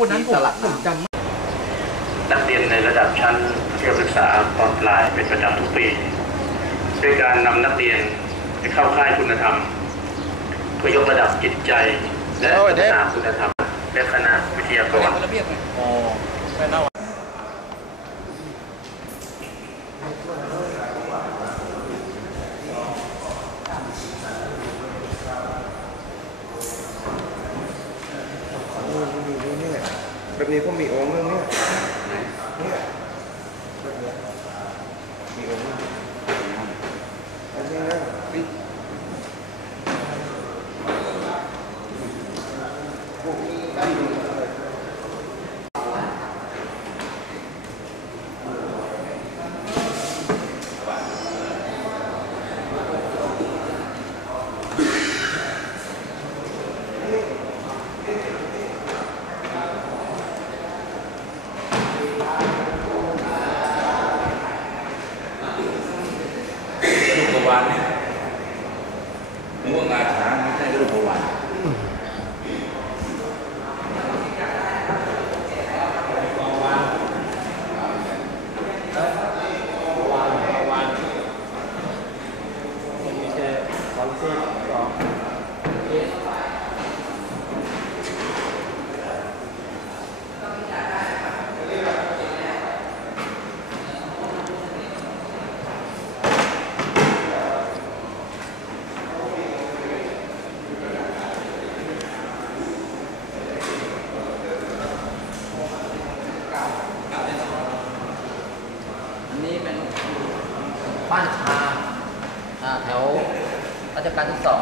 วันนั้นผมผมจำนักเรียนในระดับชั้นเรียนศึกษาตอนปลายเป็นประจำทุกปีด้วยการนำนักเรียนไปเข้าค่ายคุณธรรม เพื่อยกระดับจิตใจ และพัฒนาคุณธรรมและคณะวิทยากร The.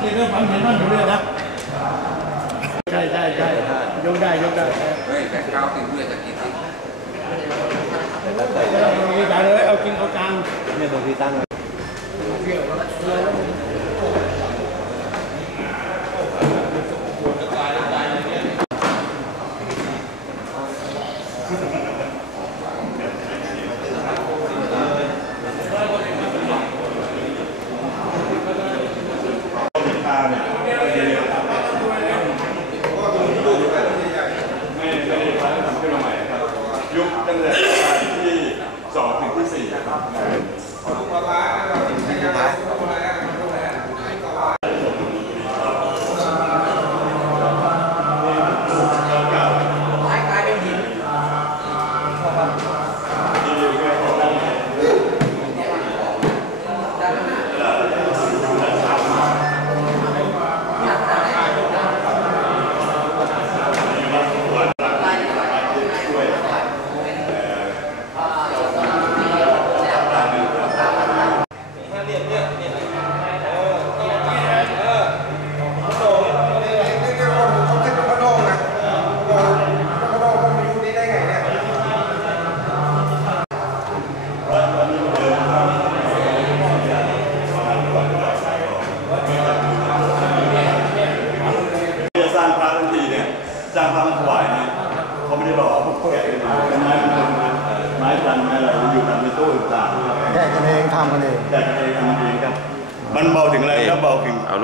ในเรื่องความเห็นมั่นอยู่เรื่อยนะใช่ใช่ใช่ยกได้ยกได้เฮ้ยแต่ก้าวติดเมื่อจะกินที่เอากินเอาจังเนี่ยตรงที่ตั้งเลย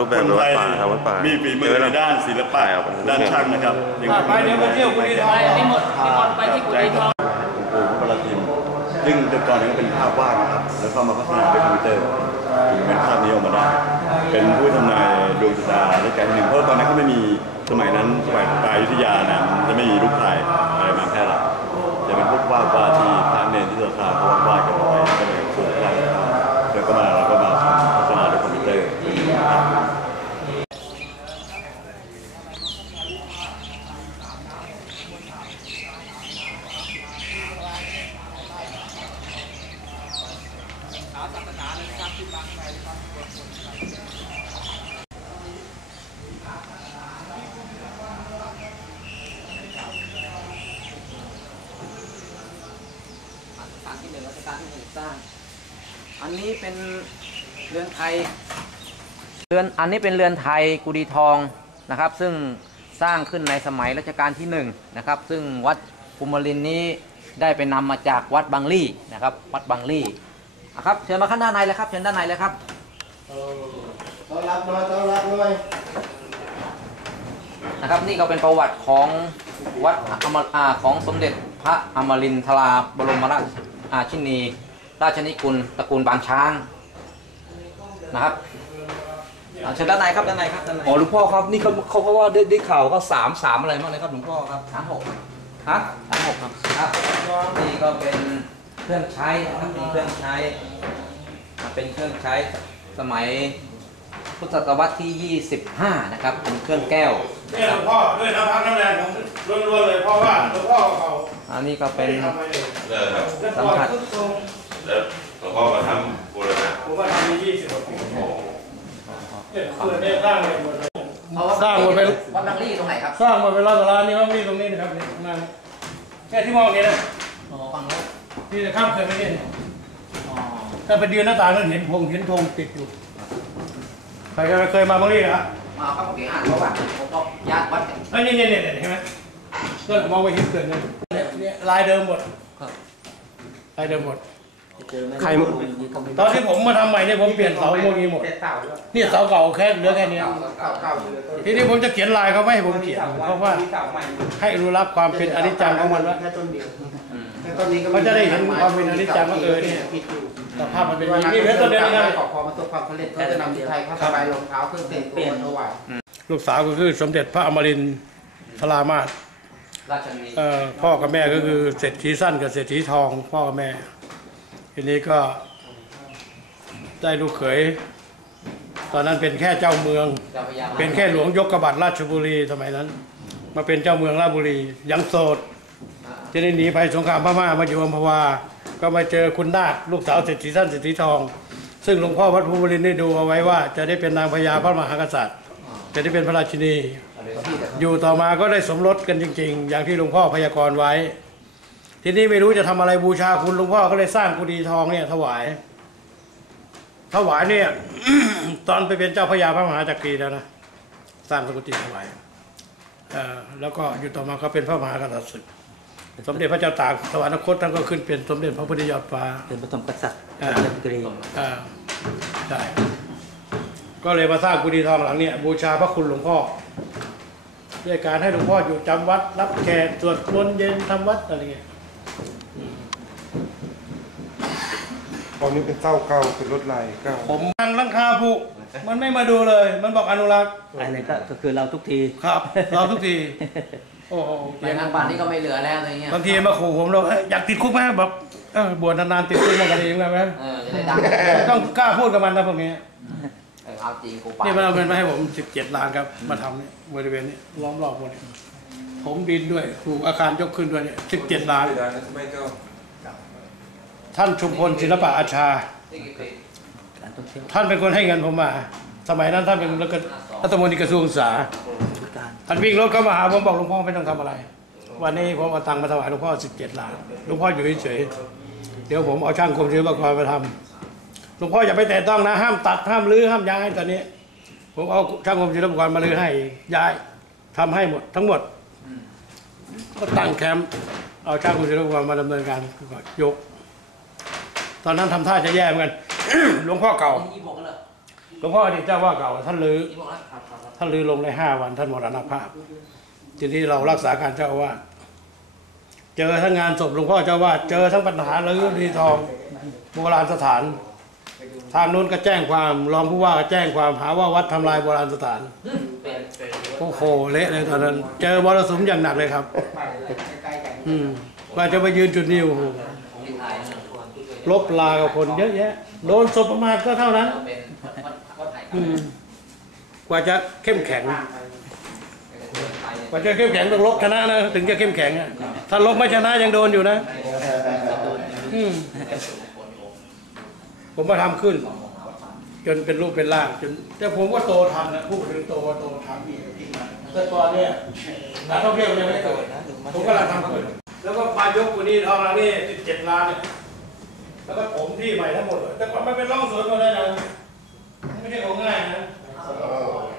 ปแบบวัดป่าครับวัดป่ามีฝีมือในด้านศิลปะด้านช่างนะครับไปเดี๋ยวมาเที่ยวกุฎีทองนี่หมดนี่หมดไปที่กุฎีทองปู่พระราชินซึ่งแต่ก่อนนี้เป็นภาพวาดนะครับแล้วก็มาพัฒนาเป็นคอมพิวเตอร์ถึงเป็นภาพนี้ออกมาได้ เป็นผู้ทำนายดวงชะตาในการหนึ่งเพราะตอนนั้นก็ไม่มีสมัยนั้นสมัยปลายยุทธยานะจะไม่มีรูปถ่าย กาลที่หนึ่งรัชกาลที่หนึ่งสร้าง อันนี้เป็นเรือนไทย เรือน อันนี้เป็นเรือนไทยกุดีทองนะครับ ซึ่งสร้างขึ้นในสมัยรัชกาลที่หนึ่งนะครับ ซึ่งวัดภูมิลินนี้ได้ไปนำมาจากวัดบางลี่นะครับ วัดบางลี่ ครับเชิญมาข้างด้านในเลยครับเชิญด้านในเลยครับต้อนรับหน่อยต้อนรับหน่อยนะครับนี่ก็เป็นประวัติของวัดอมรอาของสมเด็จพระอมรินทราบรมราชอาชินี ราชนิกุลตระกูลบางช้างนะครับอ่าเชิญด้านในครับด้านในครับด้านในอ๋อหลวงพ่อครับนี่เขาเขาก็ว่าได้ได้ข่าวก็สามสามอะไรบ้างเลยครับหลวงพ่อครับสามหกฮะสามหกครับครับนี่ก็เป็น เครื่องใช้นะครับเป็นเครื่องใช้อ่าเป็นเครื่องใช้สมัยพุทธศตวรรษที่ 25 นะครับ เป็นเครื่องแก้วเนี่ยหลวงพ่อด้วยน้ำพักน้ำแรงผมล้วนๆเลยเพราะว่าหลวงพ่อเขาอันนี้ก็เป็นทำไมเลยเลิกครับสัมผัสแล้วหลวงพ่อมาทำบูรณะผมว่าทำมายี่สิบกว่าปีเนี่ยเปิดเนี่ยสร้างเลยหมดเลยเอาวัดสร้างหมดไปวัดบางลี่ตรงไหนครับ สร้างหมดไปร้อยกว่าล้านนี่ว่ามีตรงนี้นะครับนี่ข้างหน้านี่แค่ที่มองนี้นะอ๋อฝั่งนู้นที่ จะข้ามเคยไม่เห็นอ๋อถ้าไปยืนหน้าต่างนั้นเห็นพงเห็นธงติดอยู่ ใครเคยมาบางทีนะมาครับเมื่อกี้อ่านประวัติผมก็ญาติวัดกันไอ้ยนี่นี่นี่เห็นไหมก็มองไปเห็นเกิดเลยเนี่ยเนี่ยลายเดิมหมดครับลายเดิมหมดใครตอนที่ผมมาทำใหม่เนี่ยผมเปลี่ยนเสาพวกนี้หมดนี่เสาเก่าแค่เหลือแค่เนี้ยทีนี้ผมจะเขียนลายเขาไม่ให้ผมเขียนเพราะว่าให้รู้รับความเป็นอนิจจังของมันว่าแค่ ต้นเดียวอืมแค่ต้นนี้ก็เขาจะได้เห็นความเป็นอนิจจังว่าเออเนี่ยสภาพมันเป็นอย่างนี้นี่เหลือต้นเดียวนี่นะขอความประสบความสำเร็จก็จะนำที่ไทยเข้าไปรองเท้าเครื่องแต่งตัวมาถวายลูกสาวก็คือสมเด็จพระอมรินทร์ทรามาศราชนีเอ่อพ่อกับแม่ก็คือเศรษฐีสั้นกับเศรษฐีทอง พ่อกับแม่ ทีนี้ก็ได้ลูกเขย ตอนนั้นเป็นแค่เจ้าเมืองเจ้าพระยาเป็นแค่หลวงยกกบัตรราชบุรีสมัยนั้น มาเป็นเจ้าเมืองราชบุรี ยังโสด จะได้หนีภัยสงครามพม่ามาอยู่อัมพวา ก็มาเจอคุณนาคลูกสาวเศรษฐีสั้นเศรษฐีทอง ซึ่งหลวงพ่อวัดภูมิรินได้ดูเอาไว้ว่า จะได้เป็นนางพญาพระมหากษัตริย์ จะได้เป็นพระราชินี อยู่ต่อมาก็ได้สมรสกันจริง ๆ อย่างที่หลวงพ่อพยากรณ์ไว้ ทีนี้ไม่รู้จะทำอะไรบูชาคุณหลวงพ่อก็เลยสร้างกุฏิทองเนี่ยถวาย ถวายเนี่ยตอนไปเป็นเจ้าพระยาพระมหาจักรีแล้วนะสร้างสกุฏิถวายแล้วก็อยู่ต่อมาก็เป็นพระมหากษัตริย์ศึก สมเด็จพระเจ้าตากสวรรคตท่านก็ขึ้นเป็นสมเด็จพระพุทธยอดฟ้าเป็นปฐมกษัตริย์อ่าเป็นกรีอ่าใช่ก็เลยมาสร้างกุฏิทองหลังเนี่ยบูชาพระคุณหลวงพ่อด้วยการให้หลวงพ่ออยู่จำวัด รับแขกสวดมนต์เย็นทำวัดอะไรเงี้ยตอนนี้เป็นเต้าเก่าเป็นรถลายเก่าผมนั่งลังคาผูกมันไม่มาดูเลย มันบอกอนุรักษ์อันนี้ก็ก็คือเราทุกทีครับ เราทุกที โอ้โหไม่งั้นป่านนี้ก็ไม่เหลือแล้วอะไรเงี้ยบางทีมาขู่ผมเราเอ้ยอยากติดคุกไหมแบบเออบวชนานๆติดคุกมากันเองได้ไหมเออจะได้ดังต้องกล้าพูดกับมันนะพวกนี้ เออเอาจริงกูไปนี่มันเอาเงินมาให้ผมสิบเจ็ดล้านครับ มาทำเนี่ยบริเวณนี้ล้อมรอบหมดเนี่ยผมดินด้วยถูกอาคารยกขึ้นด้วยเนี่ยสิบเจ็ดล้านท่านชุมพลศิลปะอาชาที่กี่ปีการท่องเที่ยวท่านเป็นคนให้เงินผมมา สมัยนั้นท่านเป็นรัฐรัฐมนตรีกระทรวงศึกษาการ ท่านวิ่งรถเข้ามาหาผมบอกหลวงพ่อไม่ต้องทำอะไร วันนี้ผมเอาตังค์มาถวายหลวงพ่อสิบเจ็ดล้านหลวงพ่ออยู่เฉยเดี๋ยวผมเอาช่างกรมศิลปากรมาทำหลวงพ่ออย่าไปแตะต้องนะ ห้ามตัดห้ามรื้อห้ามย้ายตอนนี้ ผมเอาช่างกรมศิลปกรมารื้อให้ย้ายทำให้หมด ทั้งหมด ก็ตั้งแคมป์เอาช่างกรมศิลปกรมาดำเนินการก็ยก ตอนนั้นทำท่าจะแย่เหมือนกันหลวงพ่อเก่า หลวงพ่ออดีตเจ้าว่าเก่าท่านรื้อท่านลือลงในห้าวันท่านมรณภาพ ทีนี้เรารักษาการเจ้าอาวาเจอทั้งงานศพหลวงพ่อเจ้าว่า เจอทั้งปัญหาเรื่องดีทองโบราณสถาน ทางนู้นก็แจ้งความรองผู้ว่าก็แจ้งความหาว่าวัดทำลายโบราณสถานโอ้โหเละเลยตอนนั้น เจอมรสุมอย่างหนักเลยครับ อืมกว่าจะไปยืนจุดนี้โอ้โหลบลากับคนเยอะแยะโดนศพประมาทก็เท่านั้น กว่าจะเข้มแข็ง กว่าจะเข้มแข็งต้องลบชนะนะถึงจะเข้มแข็งอะถ้าลบไม่ชนะยังโดนอยู่นะอืมผมมาทำขึ้น จนเป็นรูปเป็นร่างจนแต่ผมก็โตทันนะพูดถึงโตโตทำอีกอีกนะแต่ก่อนเนี่ยนักท่องเที่ยวยังไม่เกิดผมกำลังทำขึ้นแล้วก็มายกกูนี่ทองเรานี่สิบเจ็ดล้านเนี่ยแล้วก็ผมที่ใหม่ทั้งหมดเลยแต่ก่อนมันเป็นร่องสวนหมาเลยนะ ไม่ใช่ของง่ายนะเออ